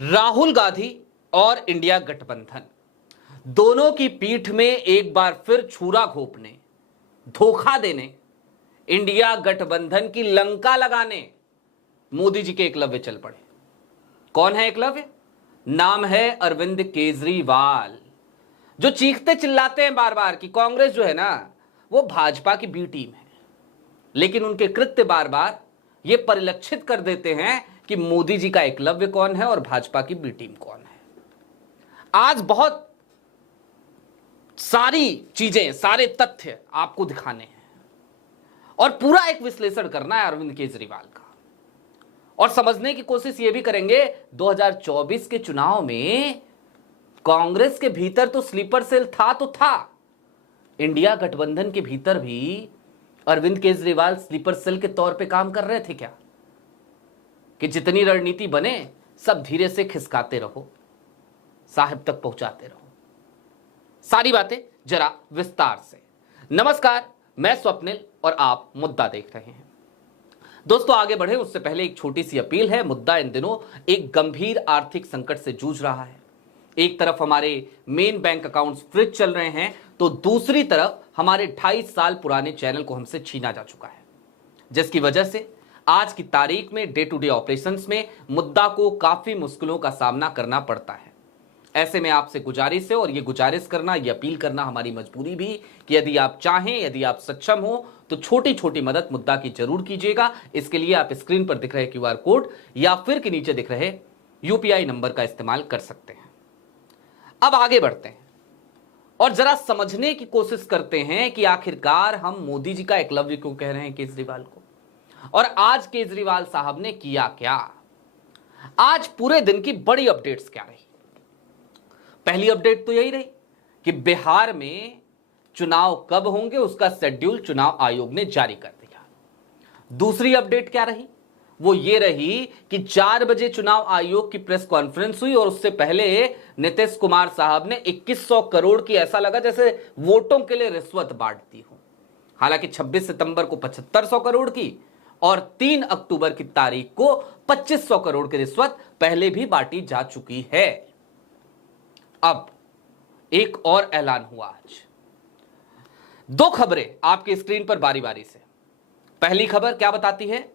राहुल गांधी और इंडिया गठबंधन दोनों की पीठ में एक बार फिर छुरा घोंपने, धोखा देने, इंडिया गठबंधन की लंका लगाने मोदी जी के एकलव्य चल पड़े। कौन है एकलव्य? नाम है अरविंद केजरीवाल, जो चीखते चिल्लाते हैं बार बार कि कांग्रेस जो है ना वो भाजपा की बी टीम है, लेकिन उनके कृत्य बार बार ये परिलक्षित कर देते हैं कि मोदी जी का एकलव्य कौन है और भाजपा की बी टीम कौन है। आज बहुत सारी चीजें, सारे तथ्य आपको दिखाने हैं और पूरा एक विश्लेषण करना है अरविंद केजरीवाल का, और समझने की कोशिश ये भी करेंगे 2024 के चुनाव में कांग्रेस के भीतर तो स्लीपर सेल था तो था, इंडिया गठबंधन के भीतर भी अरविंद केजरीवाल स्लीपर सेल के तौर पे काम कर रहे थे क्या? कि जितनी रणनीति बने सब धीरे से खिसकाते रहो, साहब तक पहुंचाते रहो। सारी बातें जरा विस्तार से। नमस्कार, मैं स्वप्निल और आप मुद्दा देख रहे हैं। दोस्तों, आगे बढ़े उससे पहले एक छोटी सी अपील है। मुद्दा इन दिनों एक गंभीर आर्थिक संकट से जूझ रहा है। एक तरफ हमारे मेन बैंक अकाउंट्स फ्रीज चल रहे हैं, तो दूसरी तरफ हमारे 28 साल पुराने चैनल को हमसे छीना जा चुका है, जिसकी वजह से आज की तारीख में डे टू डे ऑपरेशंस में मुद्दा को काफी मुश्किलों का सामना करना पड़ता है। ऐसे में आपसे गुजारिश है, और ये गुजारिश करना, ये अपील करना हमारी मजबूरी भी, कि यदि आप चाहें, यदि आप सक्षम हो तो छोटी छोटी मदद मुद्दा की जरूर कीजिएगा। इसके लिए आप स्क्रीन पर दिख रहे क्यूआर कोड या फिर के नीचे दिख रहे यूपीआई नंबर का इस्तेमाल कर सकते हैं। अब आगे बढ़ते हैं और जरा समझने की कोशिश करते हैं कि आखिरकार हम मोदी जी का एकलव्य क्यों कह रहे हैं केजरीवाल को, और आज केजरीवाल साहब ने किया क्या। आज पूरे दिन की बड़ी अपडेट्स क्या रही? पहली अपडेट तो यही रही कि बिहार में चुनाव कब होंगे उसका शेड्यूल चुनाव आयोग ने जारी कर दिया। दूसरी अपडेट क्या रही? वो ये रही कि 4 बजे चुनाव आयोग की प्रेस कॉन्फ्रेंस हुई और उससे पहले नीतीश कुमार साहब ने 2100 करोड़ की, ऐसा लगा जैसे वोटों के लिए रिश्वत बांटती हो। हालांकि 26 सितंबर को 7500 करोड़ की और 3 अक्टूबर की तारीख को 2500 करोड़ की रिश्वत पहले भी बांटी जा चुकी है। अब एक और ऐलान हुआ आज। 2 खबरें आपकी स्क्रीन पर बारी बारी से। पहली खबर क्या बताती है?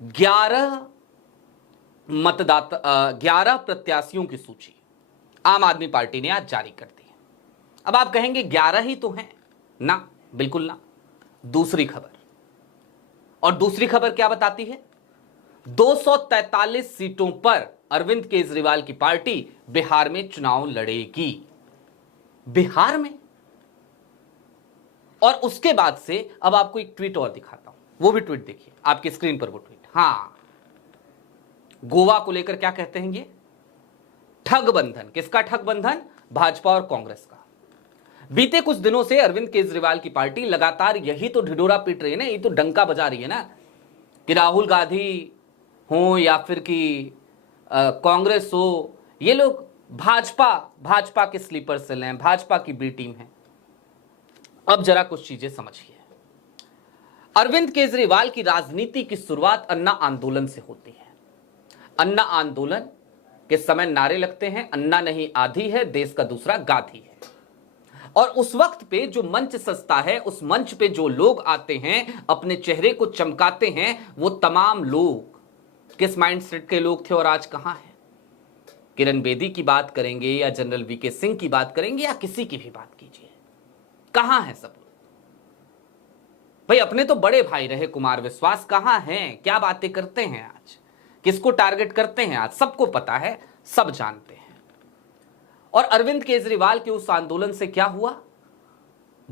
11 प्रत्याशियों की सूची आम आदमी पार्टी ने आज जारी कर दी है। अब आप कहेंगे 11 ही तो हैं ना? बिल्कुल ना। दूसरी खबर, और दूसरी खबर क्या बताती है? 243 सीटों पर अरविंद केजरीवाल की पार्टी बिहार में चुनाव लड़ेगी। बिहार में। और उसके बाद से अब आपको एक ट्वीट और दिखाता हूं, वो भी ट्वीट देखिए आपकी स्क्रीन पर। वो ट्वीट, हां, गोवा को लेकर क्या कहते हैं ये? ठग बंधन। किसका ठग बंधन? भाजपा और कांग्रेस का। बीते कुछ दिनों से अरविंद केजरीवाल की पार्टी लगातार यही तो ढिढोरा पीट रही है ना, यही तो डंका बजा रही है ना, कि राहुल गांधी हो या फिर कि कांग्रेस हो, ये लोग भाजपा के स्लीपर सेल हैं, भाजपा की बी टीम है। अब जरा कुछ चीजें समझिए। अरविंद केजरीवाल की राजनीति की शुरुआत अन्ना आंदोलन से होती है। अन्ना आंदोलन के समय नारे लगते हैं, अन्ना नहीं आधी है, देश का दूसरा गाधी है। और उस वक्त पे जो मंच सजता है, उस मंच पे जो लोग आते हैं, अपने चेहरे को चमकाते हैं, वो तमाम लोग किस माइंडसेट के लोग थे और आज कहां हैं? किरण बेदी की बात करेंगे या जनरल वीके सिंह की बात करेंगे या किसी की भी बात कीजिए, कहां है सब लोग? भाई, अपने तो बड़े भाई रहे कुमार विश्वास, कहां हैं? क्या बातें करते हैं आज? किसको टारगेट करते हैं आज? सबको पता है, सब जानते हैं। और अरविंद केजरीवाल के उस आंदोलन से क्या हुआ?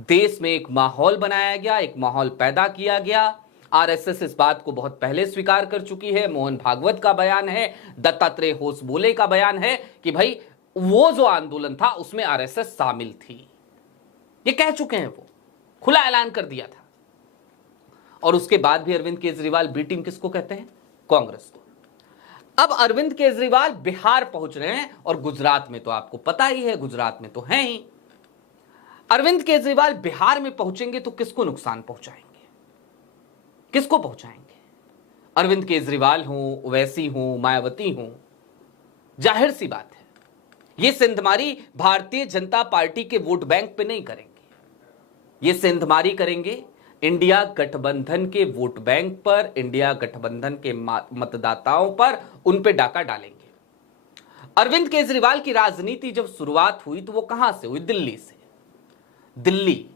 देश में एक माहौल बनाया गया, एक माहौल पैदा किया गया। आरएसएस इस बात को बहुत पहले स्वीकार कर चुकी है। मोहन भागवत का बयान है, दत्तात्रेय होसबोले का बयान है कि भाई वो जो आंदोलन था उसमें आरएसएस शामिल थी। ये कह चुके हैं, वो खुला ऐलान कर दिया था। और उसके बाद भी अरविंद केजरीवाल बी टीम किसको कहते हैं? कांग्रेस को। अब अरविंद केजरीवाल बिहार पहुंच रहे हैं, और गुजरात में तो आपको पता ही है, गुजरात में तो हैं ही। अरविंद केजरीवाल बिहार में पहुंचेंगे तो किसको नुकसान पहुंचाएंगे? किसको पहुंचाएंगे? अरविंद केजरीवाल हो, ओवैसी हो, मायावती हो, जाहिर सी बात है ये सेंधमारी भारतीय जनता पार्टी के वोट बैंक पे नहीं करेंगे, ये सेंधमारी करेंगे इंडिया गठबंधन के वोट बैंक पर, इंडिया गठबंधन के मतदाताओं पर, उन पे डाका डालेंगे। अरविंद केजरीवाल की राजनीति जब शुरुआत हुई तो वो कहां से हुई? दिल्ली से। दिल्ली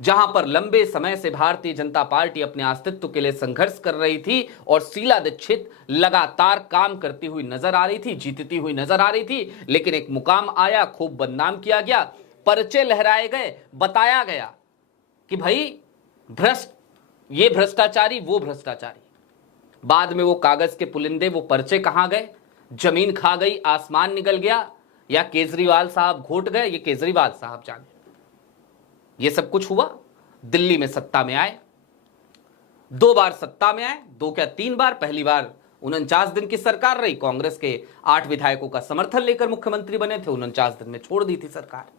जहां पर लंबे समय से भारतीय जनता पार्टी अपने अस्तित्व के लिए संघर्ष कर रही थी और शीला दीक्षित लगातार काम करती हुई नजर आ रही थी, जीतती हुई नजर आ रही थी, लेकिन एक मुकाम आया, खूब बदनाम किया गया, पर्चे लहराए गए, बताया गया कि भाई भ्रष्ट, ये भ्रष्टाचारी, वो भ्रष्टाचारी। बाद में वो कागज के पुलिंदे, वो पर्चे कहां गए? जमीन खा गई, आसमान निकल गया, या केजरीवाल साहब घोट गए, ये केजरीवाल साहब जाने। ये सब कुछ हुआ, दिल्ली में सत्ता में आए, 2 बार सत्ता में आए, 2 क्या 3 बार। पहली बार 49 दिन की सरकार रही, कांग्रेस के 8 विधायकों का समर्थन लेकर मुख्यमंत्री बने थे, 49 दिन में छोड़ दी थी सरकार।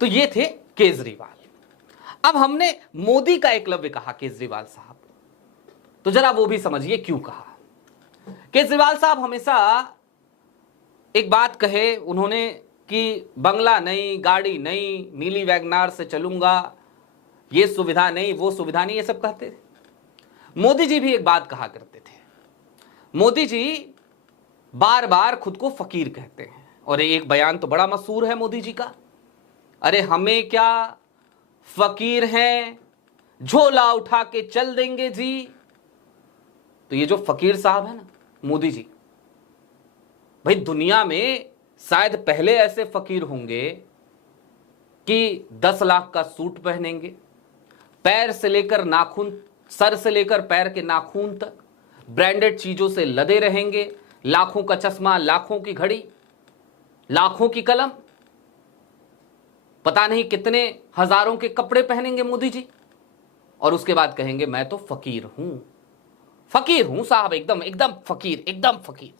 तो ये थे केजरीवाल। अब हमने मोदी का एकलव्य कहा केजरीवाल साहब, तो जरा वो भी समझिए क्यों कहा। केजरीवाल साहब हमेशा एक बात कहे उन्होंने कि बंगला नहीं, गाड़ी नहीं, नीली वैगनार से चलूंगा, ये सुविधा नहीं, वो सुविधा नहीं, ये सब कहते थे। मोदी जी भी एक बात कहा करते थे, मोदी जी बार बार खुद को फकीर कहते हैं, और एक बयान तो बड़ा मशहूर है मोदी जी का, अरे हमें क्या फकीर हैं, झोला उठा के चल देंगे जी। तो ये जो फकीर साहब है ना मोदी जी, भाई दुनिया में शायद पहले ऐसे फकीर होंगे कि 10 लाख का सूट पहनेंगे, पैर से लेकर नाखून, सर से लेकर पैर के नाखून तक ब्रांडेड चीजों से लदे रहेंगे, लाखों का चश्मा, लाखों की घड़ी, लाखों की कलम, पता नहीं कितने हजारों के कपड़े पहनेंगे मोदी जी, और उसके बाद कहेंगे मैं तो फकीर हूं, फकीर हूं साहब, एकदम एकदम फकीर, एकदम फकीर।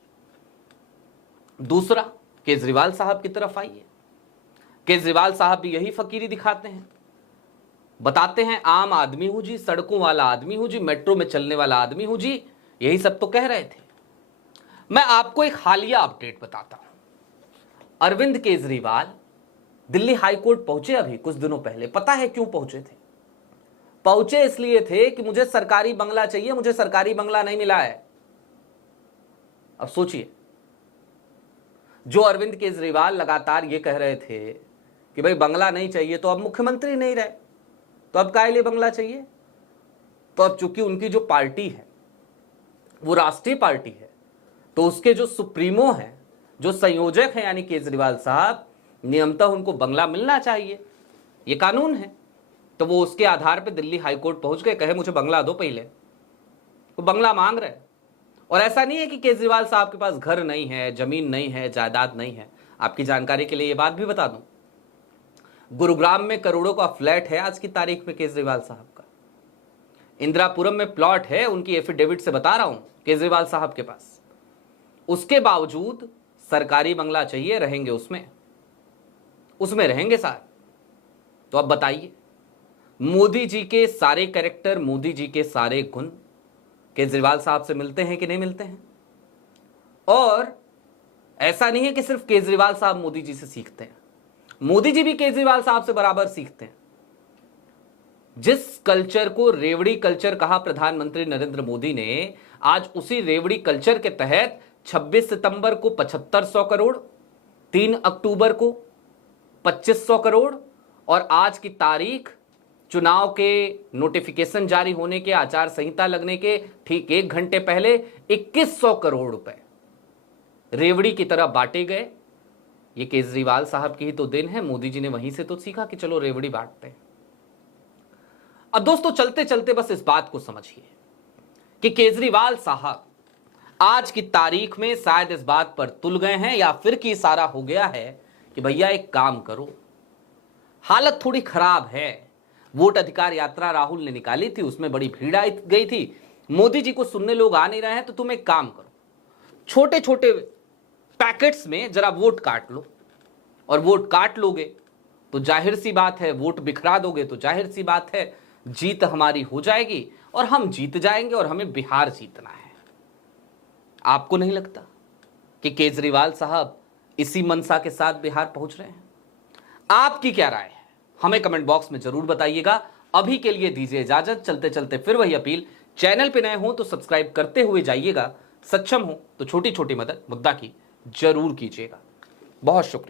दूसरा केजरीवाल साहब की तरफ आइए, केजरीवाल साहब भी यही फकीरी दिखाते हैं, बताते हैं आम आदमी हूं जी, सड़कों वाला आदमी हूं जी, मेट्रो में चलने वाला आदमी हूं जी, यही सब तो कह रहे थे। मैं आपको एक हालिया अपडेट बताता हूं, अरविंद केजरीवाल दिल्ली हाईकोर्ट पहुंचे अभी कुछ दिनों पहले। पता है क्यों पहुंचे थे? पहुंचे इसलिए थे कि मुझे सरकारी बंगला चाहिए, मुझे सरकारी बंगला नहीं मिला है। अब सोचिए, जो अरविंद केजरीवाल लगातार ये कह रहे थे कि भाई बंगला नहीं चाहिए, तो अब मुख्यमंत्री नहीं रहे, तो अब काहे लिए बंगला चाहिए? तो अब चूंकि उनकी जो पार्टी है वो राष्ट्रीय पार्टी है, तो उसके जो सुप्रीमो हैं, जो संयोजक हैं यानी केजरीवाल साहब, नियमतः उनको बंगला मिलना चाहिए, ये कानून है। तो वो उसके आधार पर दिल्ली हाईकोर्ट पहुंच गए, कहे मुझे बंगला दो पहले, वो बंगला मांग रहे। और ऐसा नहीं है कि केजरीवाल साहब के पास घर नहीं है, जमीन नहीं है, जायदाद नहीं है। आपकी जानकारी के लिए ये बात भी बता दूं, गुरुग्राम में करोड़ों का फ्लैट है आज की तारीख में केजरीवाल साहब का, इंदिरापुरम में प्लॉट है, उनकी एफिडेविट से बता रहा हूं, केजरीवाल साहब के पास। उसके बावजूद सरकारी बंगला चाहिए, रहेंगे उसमें रहेंगे साहब। तो अब बताइए, मोदी जी के सारे कैरेक्टर, मोदी जी के सारे गुण केजरीवाल साहब से मिलते हैं कि नहीं मिलते हैं? और ऐसा नहीं है कि सिर्फ केजरीवाल साहब मोदी जी से सीखते हैं, मोदी जी भी केजरीवाल साहब से बराबर सीखते हैं। जिस कल्चर को रेवड़ी कल्चर कहा प्रधानमंत्री नरेंद्र मोदी ने, आज उसी रेवड़ी कल्चर के तहत 26 सितंबर को 7500 करोड़, 3 अक्टूबर को 2500 करोड़, और आज की तारीख चुनाव के नोटिफिकेशन जारी होने के, आचार संहिता लगने के ठीक 1 घंटे पहले 2100 करोड़ रुपए रेवड़ी की तरह बांटे गए। ये केजरीवाल साहब की ही तो देन है, मोदी जी ने वहीं से तो सीखा कि चलो रेवड़ी बांटते हैं। अब दोस्तों चलते चलते बस इस बात को समझिए कि केजरीवाल साहब आज की तारीख में शायद इस बात पर तुल गए हैं, या फिर कि इशारा हो गया है कि भैया एक काम करो, हालत थोड़ी खराब है। वोट अधिकार यात्रा राहुल ने निकाली थी, उसमें बड़ी भीड़ आई गई थी, मोदी जी को सुनने लोग आ नहीं रहे हैं, तो तुम एक काम करो, छोटे छोटे पैकेट्स में जरा वोट काट लो, और वोट काट लोगे तो जाहिर सी बात है, वोट बिखरा दोगे तो जाहिर सी बात है जीत हमारी हो जाएगी, और हम जीत जाएंगे, और हमें बिहार जीतना है। आपको नहीं लगता कि केजरीवाल साहब इसी मनसा के साथ बिहार पहुंच रहे हैं? आपकी क्या राय है, हमें कमेंट बॉक्स में जरूर बताइएगा। अभी के लिए दीजिए इजाजत। चलते चलते फिर वही अपील, चैनल पे नए हो तो सब्सक्राइब करते हुए जाइएगा, सक्षम हो तो छोटी छोटी मदद मुद्दा की जरूर कीजिएगा। बहुत शुक्रिया।